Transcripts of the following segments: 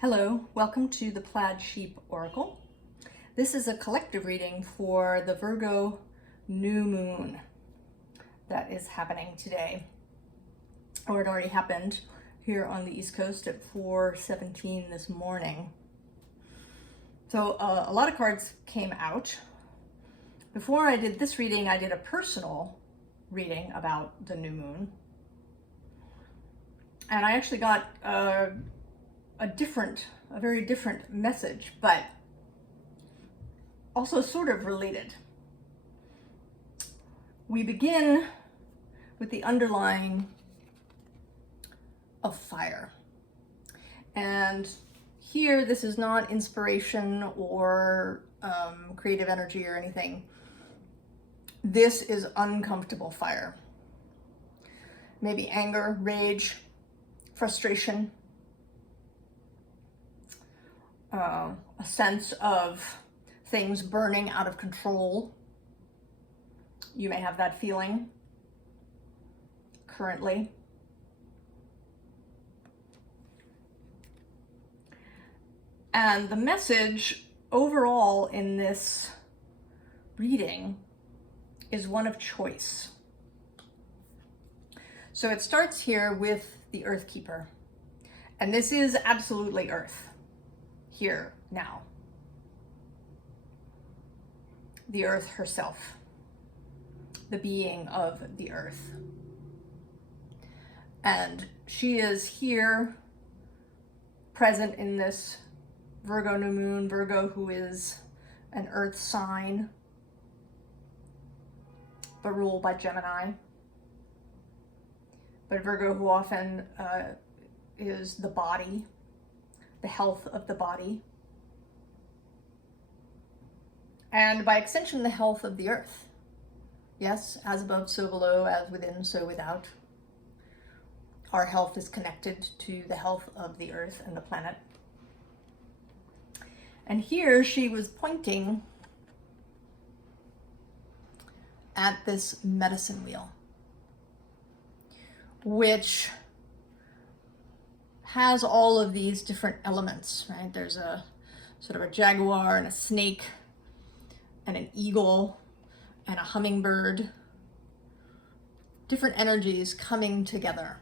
Hello, welcome to the Plaid Oracle. This is a collective reading for the Virgo new moon that is happening today, or it already happened here on the East Coast at 4:17 this morning. So a lot of cards came out. Before I did this reading, I did a personal reading about the new moon. And I actually got a very different message, but also sort of related. We begin with the underlying of fire. And here, this is not inspiration or creative energy or anything. This is uncomfortable fire. Maybe anger, rage, frustration, a sense of things burning out of control. You may have that feeling currently. And the message overall in this reading is one of choice. So it starts here with the Earthkeeper. And this is absolutely Earth. Here, now. The Earth herself. The being of the Earth. And she is here, present in this Virgo new moon. Virgo, who is an Earth sign, but ruled by Gemini. But Virgo, who often is the body, the health of the body, and by extension, the health of the earth. Yes, as above, so below, as within, so without. Our health is connected to the health of the earth and the planet. And here she was pointing at this medicine wheel, which has all of these different elements, right? There's a sort of a jaguar and a snake and an eagle and a hummingbird. Different energies coming together.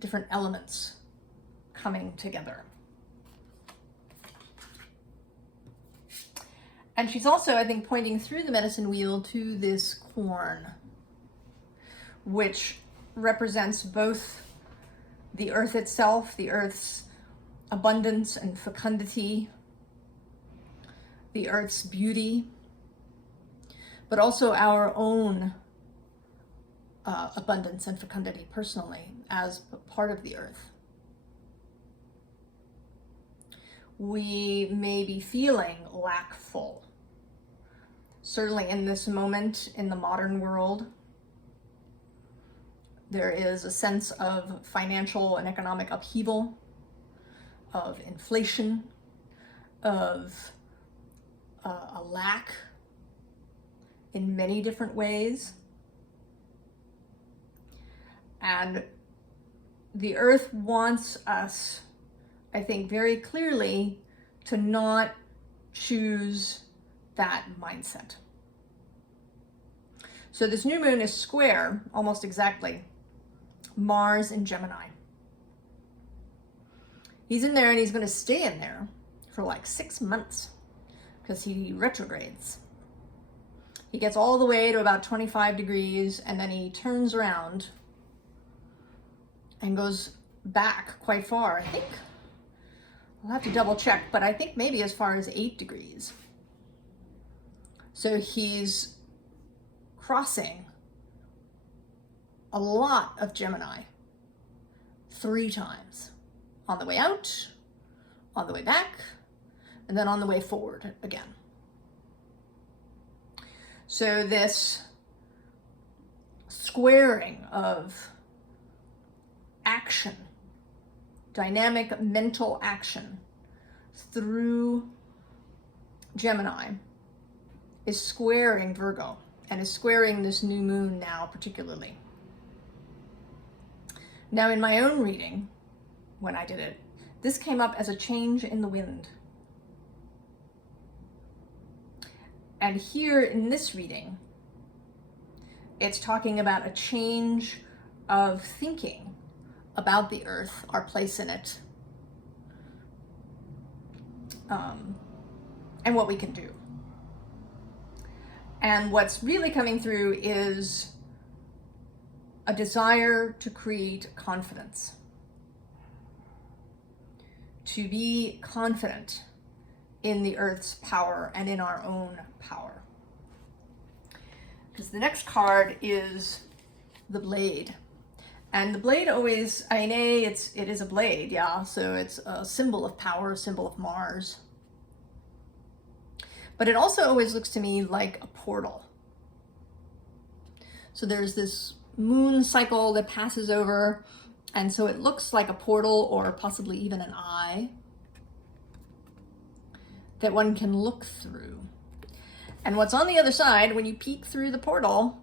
Different elements coming together. And she's also, I think, pointing through the medicine wheel to this corn, which represents both the earth itself, the earth's abundance and fecundity, the earth's beauty, but also our own abundance and fecundity personally as part of the earth. We may be feeling lackful. Certainly in this moment in the modern world, there is a sense of financial and economic upheaval, of inflation, of a lack in many different ways. And the earth wants us, I think, very clearly to not choose that mindset. So this new moon is square, almost exactly, Mars in Gemini. He's in there and he's going to stay in there for like 6 months because he retrogrades. He gets all the way to about 25 degrees and then he turns around and goes back quite far. I think, I'll have to double check, but I think maybe as far as 8 degrees. So he's crossing a lot of Gemini 3 times. On the way out, on the way back, and then on the way forward again. So this squaring of action, dynamic mental action through Gemini is squaring Virgo and is squaring this new moon now particularly. Now in my own reading, when I did it, This came up as a change in the wind. And here in this reading, it's talking about a change of thinking about the earth, our place in it, and what we can do. And what's really coming through is a desire to create confidence, to be confident in the earth's power and in our own power. Because the next card is the blade. And the blade always, I mean, it is a blade, yeah, so it's a symbol of power, a symbol of Mars. But it also always looks to me like a portal. So there's this moon cycle that passes over, and so it looks like a portal or possibly even an eye that one can look through. And what's on the other side when you peek through the portal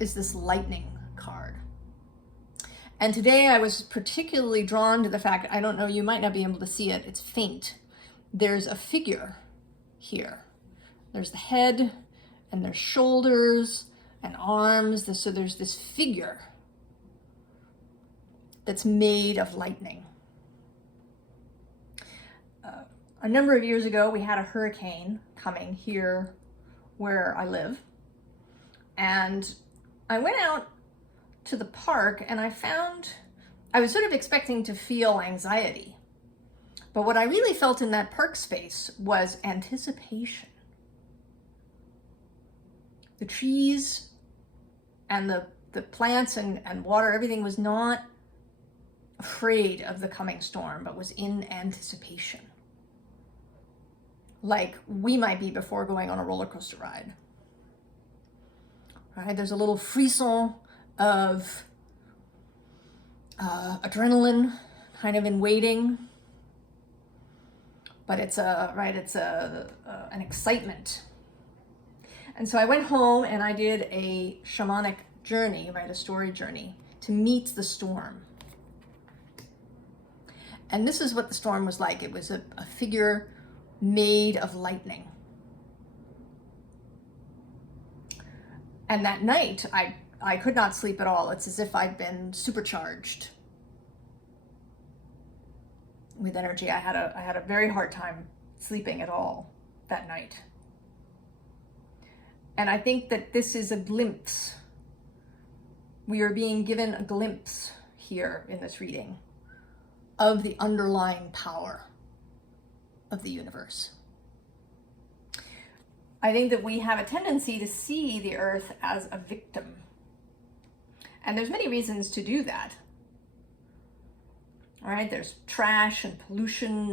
is this lightning card. And today I was particularly drawn to the fact, I don't know, you might not be able to see it, it's faint. There's a figure here. There's the head and there's shoulders and arms. So there's this figure that's made of lightning. A number of years ago, we had a hurricane coming here where I live. And I went out to the park and I was sort of expecting to feel anxiety. But what I really felt in that park space was anticipation. The trees and the plants and water, everything was not afraid of the coming storm, but was in anticipation. Like we might be before going on a roller coaster ride. Right? There's a little frisson of adrenaline kind of in waiting. But it's an excitement. And so I went home and I did a shamanic journey, a story journey, to meet the storm. And this is what the storm was like. It was a figure made of lightning. And that night, I could not sleep at all. It's as if I'd been supercharged with energy. I had a very hard time sleeping at all that night. And I think that this is a glimpse. We are being given a glimpse here in this reading of the underlying power of the universe. I think that we have a tendency to see the earth as a victim. And there's many reasons to do that. All right, there's trash and pollution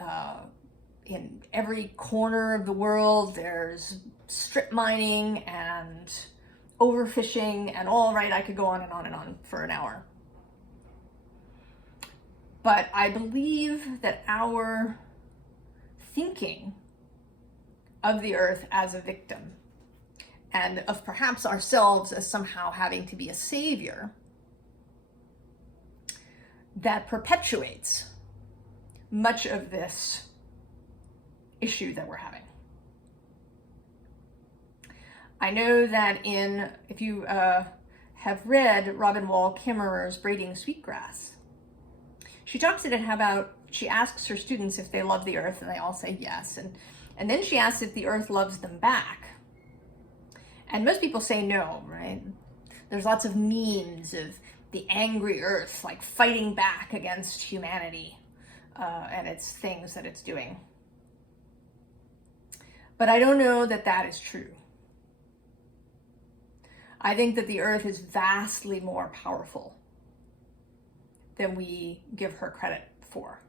and in every corner of the world, there's strip mining and overfishing and all, right, I could go on and on and on for an hour. But I believe that our thinking of the earth as a victim and of perhaps ourselves as somehow having to be a savior, that perpetuates much of this issue that we're having. I know that if you have read Robin Wall Kimmerer's Braiding Sweetgrass, she talks in it about, she asks her students if they love the earth, and they all say yes. And then she asks if the earth loves them back. And most people say no, right? There's lots of memes of the angry earth, like fighting back against humanity and its things that it's doing. But I don't know that that is true. I think that the earth is vastly more powerful than we give her credit for.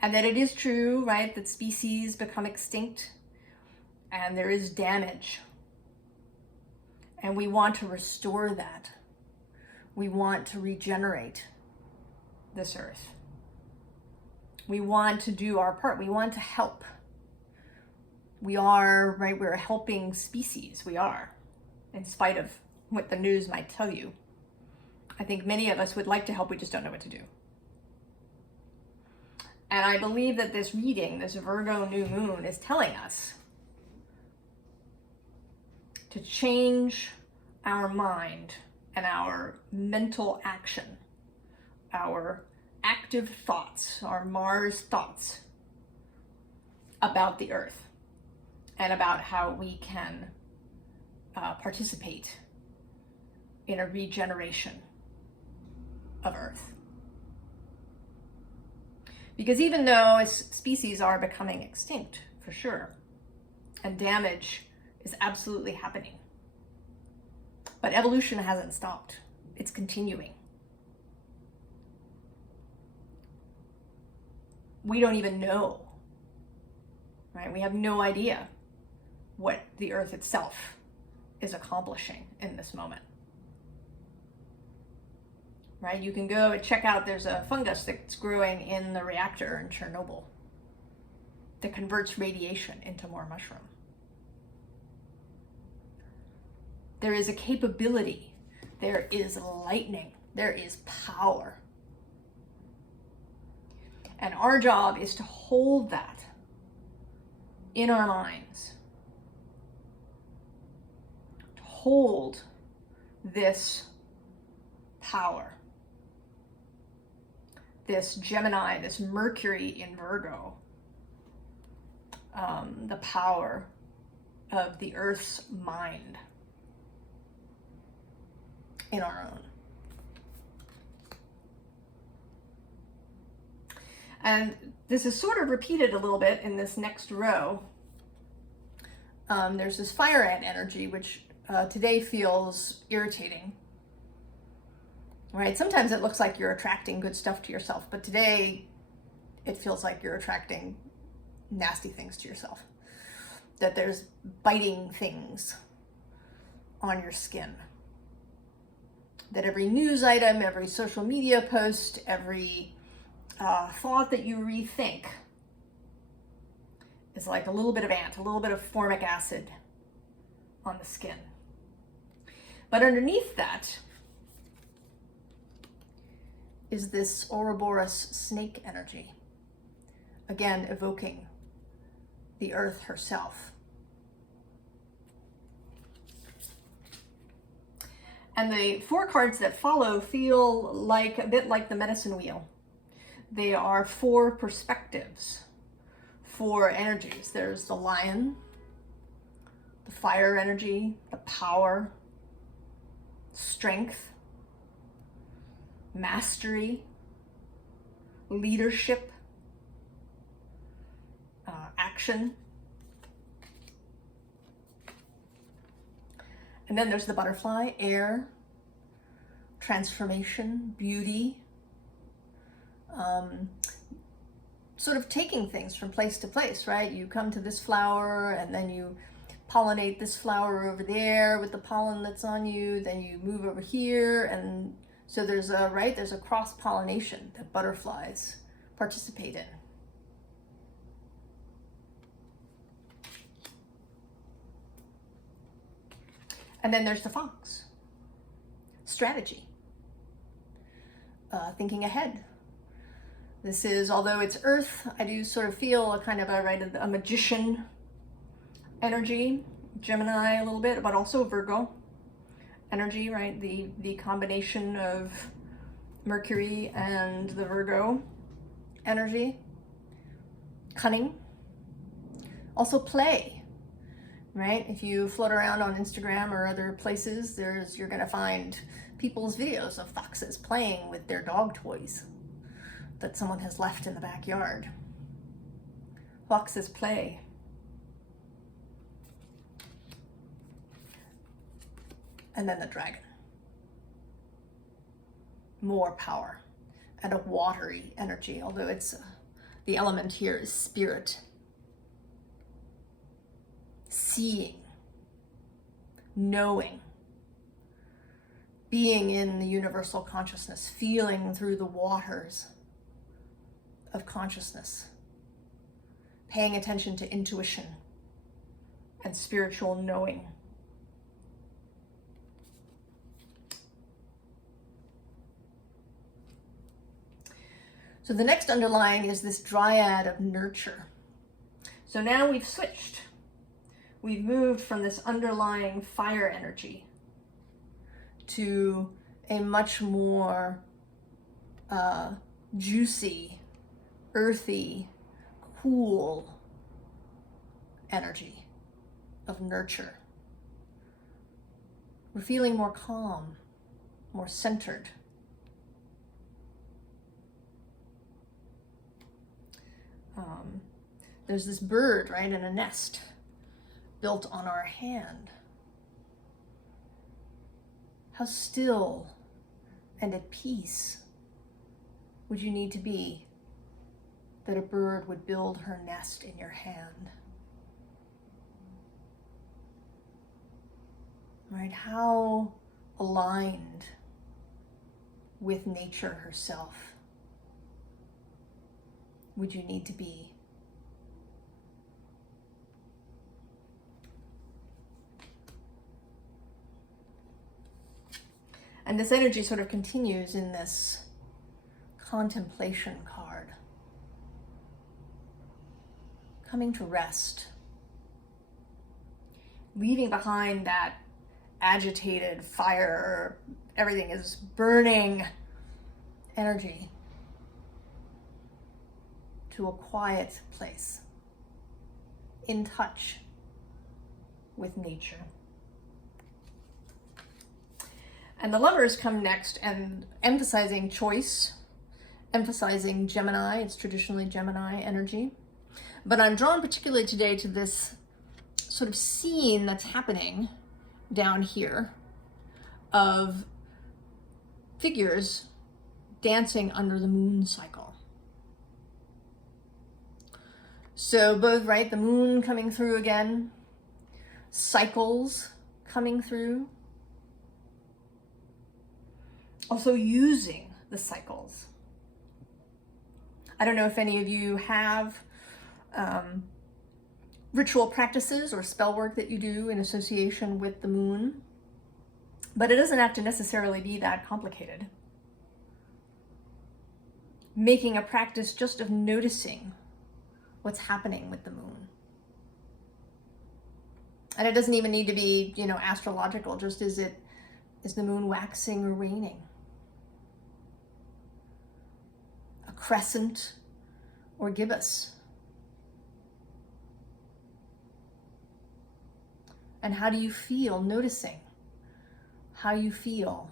And that it is true, right, that species become extinct and there is damage. And we want to restore that. We want to regenerate this earth. We want to do our part. We want to help. We are, right, we're a helping species. We are, in spite of what the news might tell you I think many of us would like to help, we just don't know what to do. And I believe that this reading, this Virgo new moon, is telling us to change our mind and our mental action, our active thoughts, our Mars thoughts about the earth and about how we can participate in a regeneration of earth. Because even though species are becoming extinct, for sure, and damage is absolutely happening, but evolution hasn't stopped. It's continuing. We don't even know, right? We have no idea what the earth itself is accomplishing in this moment. Right? You can go and check out, there's a fungus that's growing in the reactor in Chernobyl that converts radiation into more mushroom. There is a capability, there is lightning, there is power. And our job is to hold that in our minds, to hold this power, this Gemini, this Mercury in Virgo, the power of the Earth's mind in our own. And this is sort of repeated a little bit in this next row. There's this fire ant energy, which today feels irritating. Right? Sometimes it looks like you're attracting good stuff to yourself, but today it feels like you're attracting nasty things to yourself. That there's biting things on your skin. That every news item, every social media post, every thought that you rethink is like a little bit of ant, a little bit of formic acid on the skin. But underneath that is this Ouroboros snake energy, again evoking the earth herself. And the 4 cards that follow feel like a bit like the medicine wheel. They are 4 perspectives, 4 energies. There's the lion, the fire energy, the power, strength, mastery, leadership, action. And then there's the butterfly, air, transformation, beauty, sort of taking things from place to place, right? You come to this flower and then you pollinate this flower over there with the pollen that's on you, then you move over here, and so there's a cross-pollination that butterflies participate in. And then there's the fox, strategy, thinking ahead. This is, although it's earth, I do sort of feel a kind of a magician energy, Gemini a little bit, but also Virgo energy, right? The combination of Mercury and the Virgo energy. Cunning. Also play, right? If you float around on Instagram or other places, you're gonna find people's videos of foxes playing with their dog toys that someone has left in the backyard. Foxes play. And then the dragon. More power and a watery energy, although it's the element here is spirit. Seeing, knowing, being in the universal consciousness, feeling through the waters of consciousness, paying attention to intuition and spiritual knowing. So the next underlying is this Dryad of nurture. So now we've switched. We've moved from this underlying fire energy to a much more juicy, earthy, cool energy of nurture. We're feeling more calm, more centered. There's this bird, right, in a nest built on our hand. How still and at peace would you need to be that a bird would build her nest in your hand? Right? How aligned with nature herself would you need to be? And this energy sort of continues in this contemplation card. Coming to rest. Leaving behind that agitated fire, everything is burning energy to a quiet place, in touch with nature. And the Lovers come next, and emphasizing choice, emphasizing Gemini. It's traditionally Gemini energy. But I'm drawn particularly today to this sort of scene that's happening down here of figures dancing under the moon cycle. So both, right, the moon coming through again, cycles coming through. Also using the cycles. I don't know if any of you have ritual practices or spell work that you do in association with the moon, but it doesn't have to necessarily be that complicated. Making a practice just of noticing what's happening with the moon. And it doesn't even need to be, astrological, just is the moon waxing or waning? A crescent or gibbous? And how do you feel noticing how you feel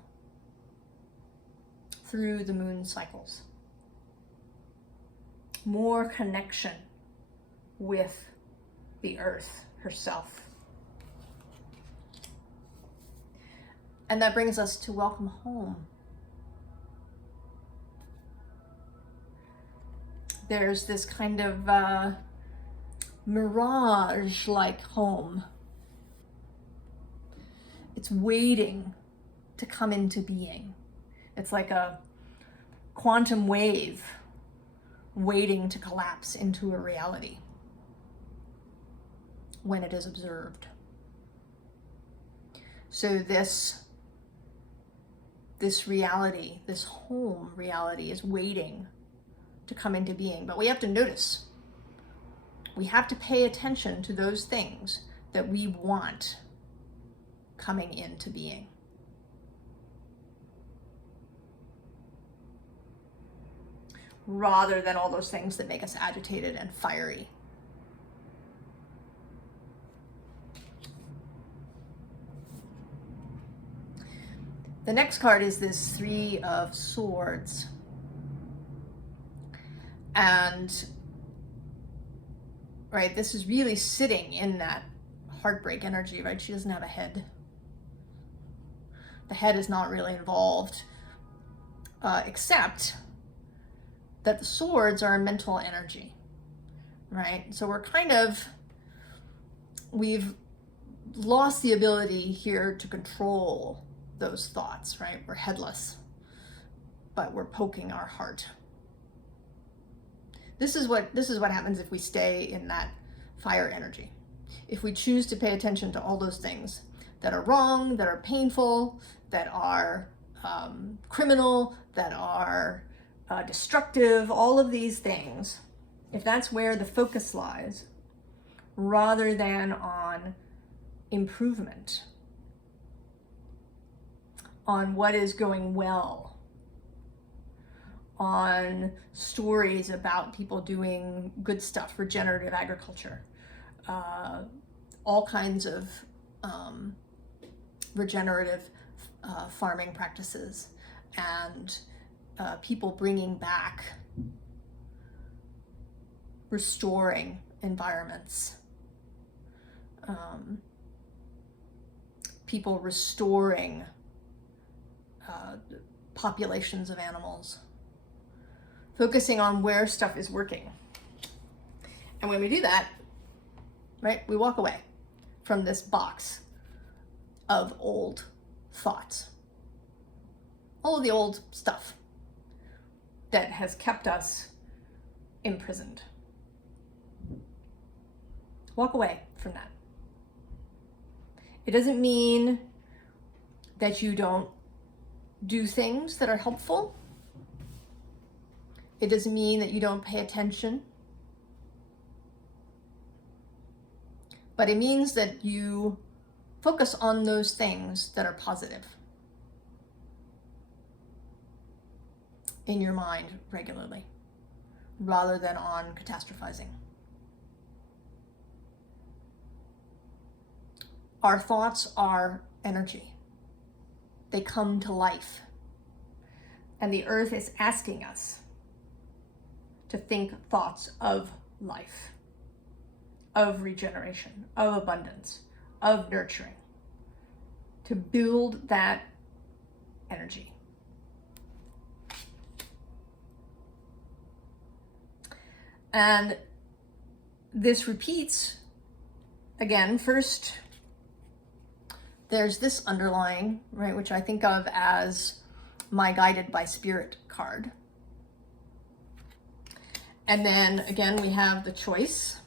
through the moon cycles? More connection with the earth herself. And that brings us to welcome home. There's this kind of mirage-like home. It's waiting to come into being. It's like a quantum wave waiting to collapse into a reality when it is observed. So this reality, this home reality, is waiting to come into being. But we have to notice. We have to pay attention to those things that we want coming into being. Rather than all those things that make us agitated and fiery. The next card is this Three of Swords. And, right, this is really sitting in that heartbreak energy, right? She doesn't have a head. The head is not really involved, except that the swords are a mental energy, right? So we've lost the ability here to control those thoughts, right? We're headless, but we're poking our heart. This is what happens if we stay in that fire energy. If we choose to pay attention to all those things that are wrong, that are painful, that are criminal, that are destructive, all of these things, if that's where the focus lies, rather than on improvement, on what is going well, on stories about people doing good stuff, regenerative agriculture, all kinds of regenerative farming practices, and people bringing back, restoring environments, people restoring populations of animals, focusing on where stuff is working. And when we do that, right, we walk away from this box of old thoughts, all of the old stuff that has kept us imprisoned. Walk away from that. It doesn't mean that you don't do things that are helpful. It doesn't mean that you don't pay attention. But it means that you focus on those things that are positive in your mind regularly, rather than on catastrophizing. Our thoughts are energy. They come to life. And the earth is asking us to think thoughts of life, of regeneration, of abundance, of nurturing, to build that energy. And this repeats again. First, there's this underlying, right, which I think of as my guided by spirit card. And then again, we have the choice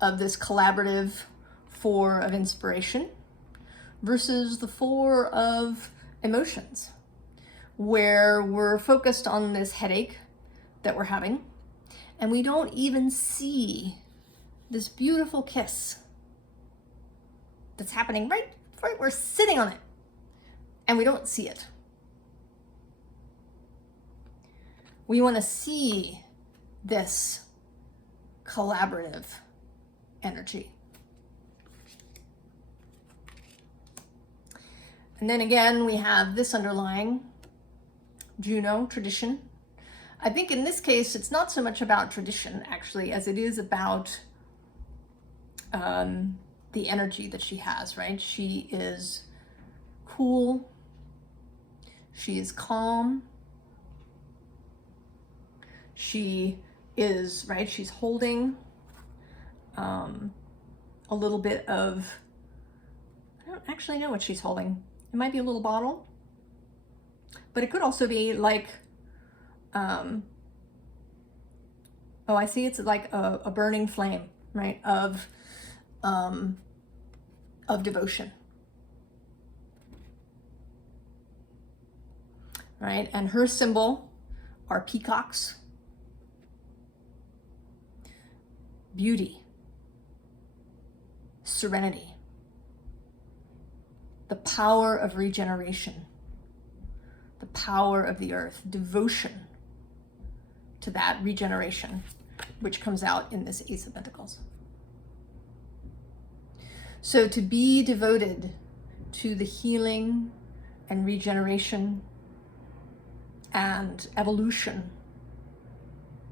of this collaborative 4 of inspiration versus the 4 of emotions, where we're focused on this headache that we're having, and we don't even see this beautiful kiss that's happening right, we're sitting on it, and we don't see it. We want to see this collaborative energy. And then again, we have this underlying Juno, tradition. I think in this case, it's not so much about tradition, actually, as it is about the energy that she has, right? She is cool. She is calm. She is, right, she's holding a little bit of, I don't actually know what she's holding. It might be a little bottle, but it could also be like, oh, I see, it's like a burning flame, right, of devotion, right? And her symbol are peacocks, beauty, serenity, the power of regeneration, the power of the earth, devotion to that regeneration, which comes out in this Ace of Pentacles. So to be devoted to the healing and regeneration and evolution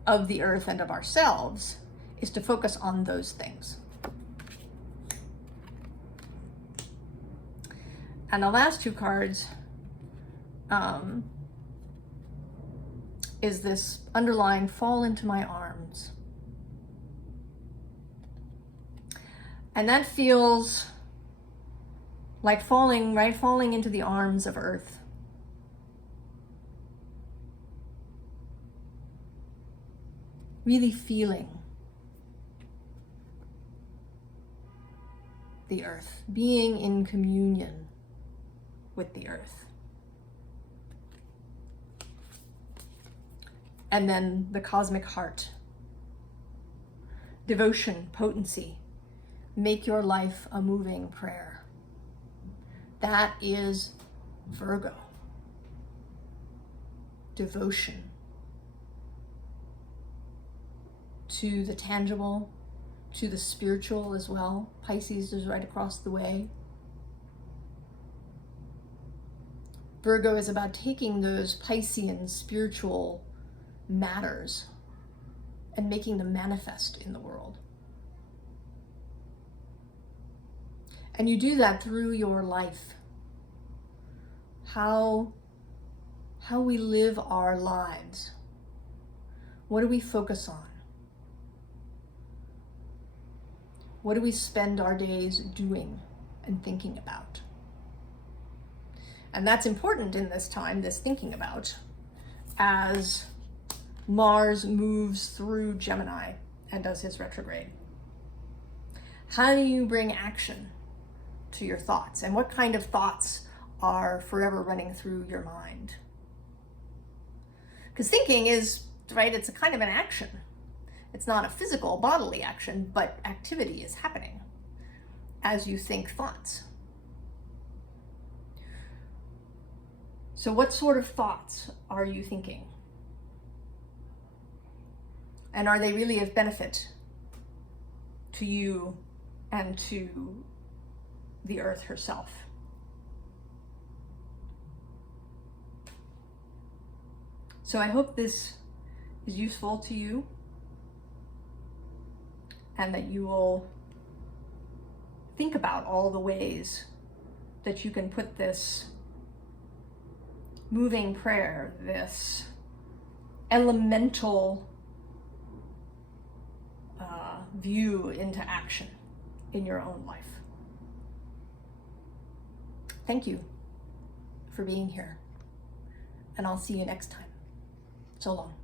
of the earth and of ourselves is to focus on those things. And the last 2 cards is this underlying fall into my arms. And that feels like falling, right? Falling into the arms of earth. Really feeling the earth, being in communion with the earth. And then the cosmic heart. Devotion, potency. Make your life a moving prayer. That is Virgo. Devotion to the tangible, to the spiritual as well. Pisces is right across the way. Virgo is about taking those Piscean spiritual matters and making them manifest in the world. And you do that through your life. How we live our lives. What do we focus on? What do we spend our days doing and thinking about? And that's important in this time, this thinking about, as Mars moves through Gemini and does his retrograde. How do you bring action to your thoughts? And what kind of thoughts are forever running through your mind? Because thinking is, right, it's a kind of an action. It's not a physical, bodily action, but activity is happening as you think thoughts. So what sort of thoughts are you thinking? And are they really of benefit to you and to the earth herself? So I hope this is useful to you and that you will think about all the ways that you can put this moving prayer, this elemental view into action in your own life. Thank you for being here, and I'll see you next time. So long.